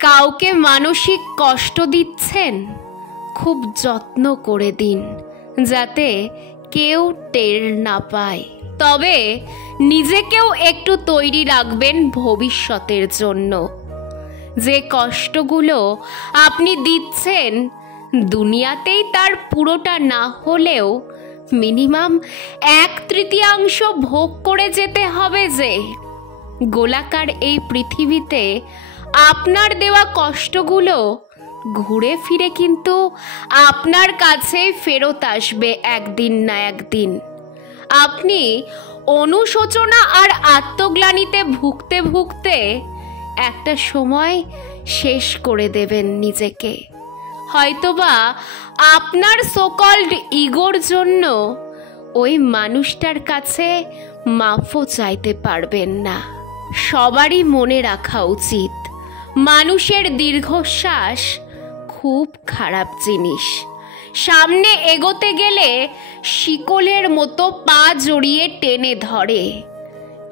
কাউকে মানসিক কষ্ট দিচ্ছেন, খুব যত্ন করে দিন যাতে কেউ টের না পায়। তবে নিজেকেও একটু তৈরি রাখবেন ভবিষ্যতের জন্য। যে কষ্টগুলো আপনি দিচ্ছেন দুনিয়াতেই তার পুরোটা না হলেও মিনিমাম 1/3 ভোগ করে যেতে হবে। যে গোলাকার এই পৃথিবীতে আপনার দেওয়া কষ্টগুলো ঘুরে ফিরে কিন্তু আপনার কাছে ফেরত আসবে একদিন না একদিন। আপনি অনুশোচনা আর আত্মগ্লানিতে ভুগতে ভুগতে একটা সময় শেষ করে দেবেন নিজেকে। হয়তোবা আপনার সোকল্ড ইগোর জন্য ওই মানুষটার কাছে মাফও চাইতে পারবেন না। সবারই মনে রাখা উচিত, মানুষের দীর্ঘশ্বাস খুব খারাপ জিনিস। সামনে এগোতে গেলে শিকলের মতো পা জড়িয়ে টেনে ধরে।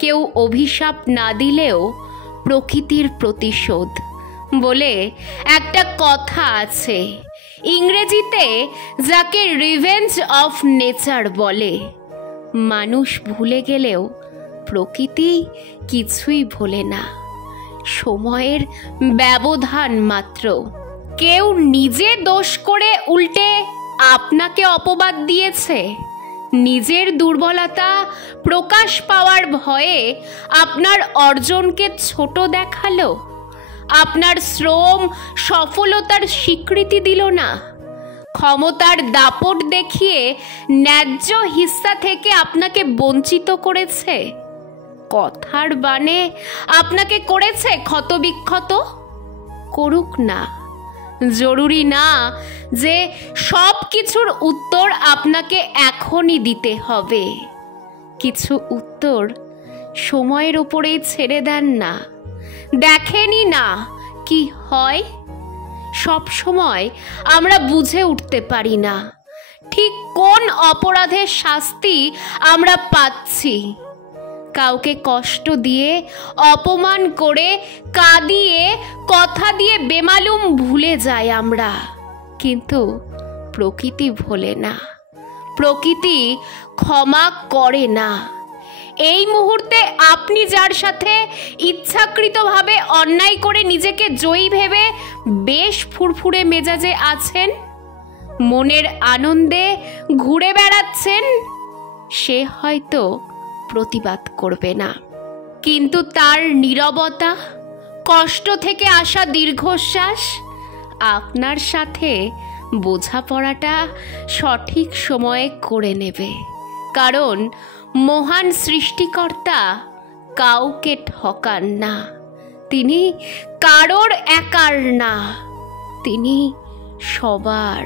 কেউ অভিশাপ না দিলেও প্রকৃতির প্রতিশোধ বলে একটা কথা আছে, ইংরেজিতে যাকে রিভেঞ্জ অফ নেচার বলে। মানুষ ভুলে গেলেও প্রকৃতি কিছুই ভোলে না, সময়ের ব্যবধান মাত্র। কেউ নিজে দোষ করে উল্টে আপনাকে অপবাদ দিয়েছে, নিজের দুর্বলতা প্রকাশ পাওয়ার ভয়ে আপনার অর্জনকে ছোট দেখালো, আপনার শ্রম সফলতার স্বীকৃতি দিল না, ক্ষমতার দাপট দেখিয়ে ন্যায্য হিস্সা থেকে আপনাকে বঞ্চিত করেছে, কথার বানে আপনাকে করেছে ক্ষতবিক্ষত। করুক না, জরুরি না যে সব কিছুর উত্তর আপনাকে এখনই দিতে হবে। কিছু উত্তর সময়ের উপরেই ছেড়ে দেন না, দেখেনি না কি হয়। সব সময় আমরা বুঝে উঠতে পারি না ঠিক কোন অপরাধের শাস্তি আমরা পাচ্ছি। কাউকে কষ্ট দিয়ে, অপমান করে, কাঁদিয়ে, কথা দিয়ে বেমালুম ভুলে যাই আমরা, কিন্তু প্রকৃতি ভোলে না, প্রকৃতি ক্ষমা করে না। এই মুহূর্তে আপনি যার সাথে ইচ্ছাকৃতভাবে অন্যায় করে নিজেকে জয়ী ভেবে বেশ ফুরফুরে মেজাজে আছেন, মনের আনন্দে ঘুরে বেড়াচ্ছেন, সে হয়তো প্রতিবাদ করবে না, কিন্তু তার নীরবতা, কষ্ট থেকে আসা দীর্ঘশ্বাস আপনার সাথে বোঝাপড়াটা সঠিক সময়ে করে নেবে। কারণ মহান সৃষ্টিকর্তা কাউকে ঠকান না, তিনি কারোর একার না, তিনি সবার।